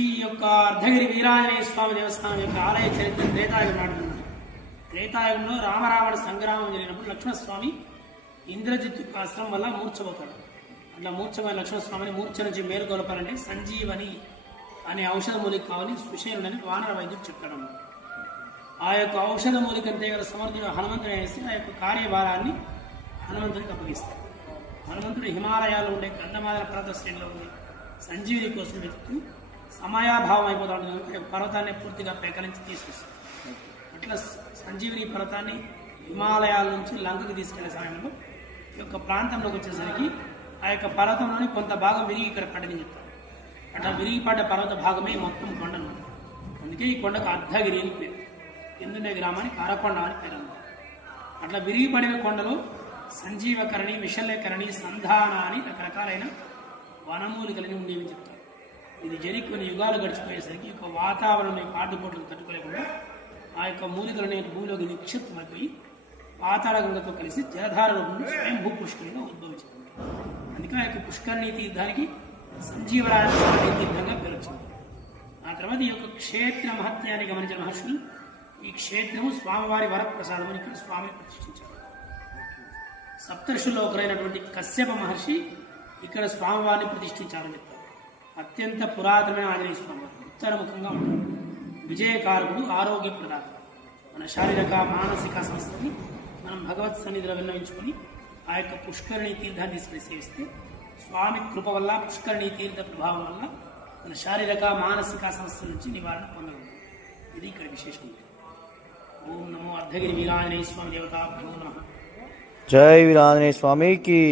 ఈ యొక్క అర్ధగిరి వీరాంజనేయ స్వామి దేవస్థానం యొక్క ఆలయ చరిత్ర త్రేతాయుగం నాటుకున్నారు. త్రేతాయుగంలో రామరావణ సంగ్రామం జరిగినప్పుడు లక్ష్మణస్వామి ఇంద్రజిత్ ఆశ్రమం వల్ల మూర్ఛపోతాడు. అట్లా మూర్ఛమైన లక్ష్మణస్వామిని మూర్ఛ నుంచి మేలుకొలపాలంటే సంజీవని అనే ఔషధ మూలిక కావాలని సుషేనుడని వానర వైద్యుడు చెప్తాడు. ఆ యొక్క ఔషధ మూలికంతే గల సమర్థుడు హనుమంతుడు వేసి ఆ యొక్క కార్యభారాన్ని హనుమంతుడికి అప్పగిస్తాడు. హనుమంతుడు హిమాలయాల్లో ఉండే గంధమాదన పర్వత శ్రేణిలో ఉండే సంజీవిని కోసం వెతుకుతూ సమయాభావం అయిపోతా ఉంటుంది కనుక పర్వతాన్ని పూర్తిగా పెకరించి తీసుకొస్తాడు. అట్లా సంజీవిని పర్వతాన్ని హిమాలయాల నుంచి లంకకి తీసుకెళ్లే సమయంలో ఈ యొక్క ప్రాంతంలోకి వచ్చేసరికి ఆ యొక్క పర్వతంలోని కొంత భాగం విరిగి ఇక్కడ పడ్డని చెప్తారు. అట్లా విరిగిపడ్డ పర్వత భాగమే మొత్తం కొండను. అందుకే ఈ కొండకు అర్ధగిరి అని పేరు. ఎందునే గ్రామానికి అరకొండ అని పేరు అన్నమాట. అట్లా విరిగిపడిన కొండలో సంజీవకరణి, విషల్యకరణి, సంధాన అని రకరకాలైన వనమూలికలని ఉండేవి చెప్తారు. ఇది జరిగి కొన్ని యుగాలు గడిచిపోయేసరికి ఒక వాతావరణం యొక్క ఆటుపోట్లకు తట్టుకోలేకుండా ఆ యొక్క మూలికలని భూమిలోకి నిక్షిప్తమైపోయి పాతాళగంగతో కలిసి జలధార రూపంలో స్వయంభూ పుష్కరిగా ఉద్భవించింది. అందుకే ఆ యొక్క పుష్కరిణీ తీర్థానికి సంజీవరాయ తీర్థంగా పేరు వచ్చింది. ఆ తర్వాత ఈ యొక్క క్షేత్ర మహత్యాన్ని గమనించిన మహర్షులు ఈ క్షేత్రము స్వామివారి వరప్రసాదం అని ఇక్కడ స్వామిని ప్రతిష్ఠించారు. సప్తర్షుల్లో ఒకరైనటువంటి కశ్యప మహర్షి ఇక్కడ స్వామివారిని ప్రతిష్ఠించారని చెప్తారు. అత్యంత పురాతనమైన ఆంజనేయ స్వామి ఉత్తరముఖంగా ఉంటారు. విజయకారకుడు, ఆరోగ్య ప్రదాత. మన శారీరక మానసిక సంస్థని మనం భగవత్ సన్నిధిలో విన్నవించుకొని ఆ యొక్క పుష్కరిణీ తీర్థాన్ని తీసుకుని సేవిస్తే స్వామి కృప వల్ల, పుష్కరిణీ తీర్థ ప్రభావం వల్ల మన శారీరక మానసిక సమస్యల నుంచి నివారణ పొందగలదు. ఇది ఇక్కడ విశేషం. ఓం నమో అర్ధగిరి వీరాంజనేయ స్వామి దేవతాభ్యో నమః. జై వీరాంజనేయ స్వామికి.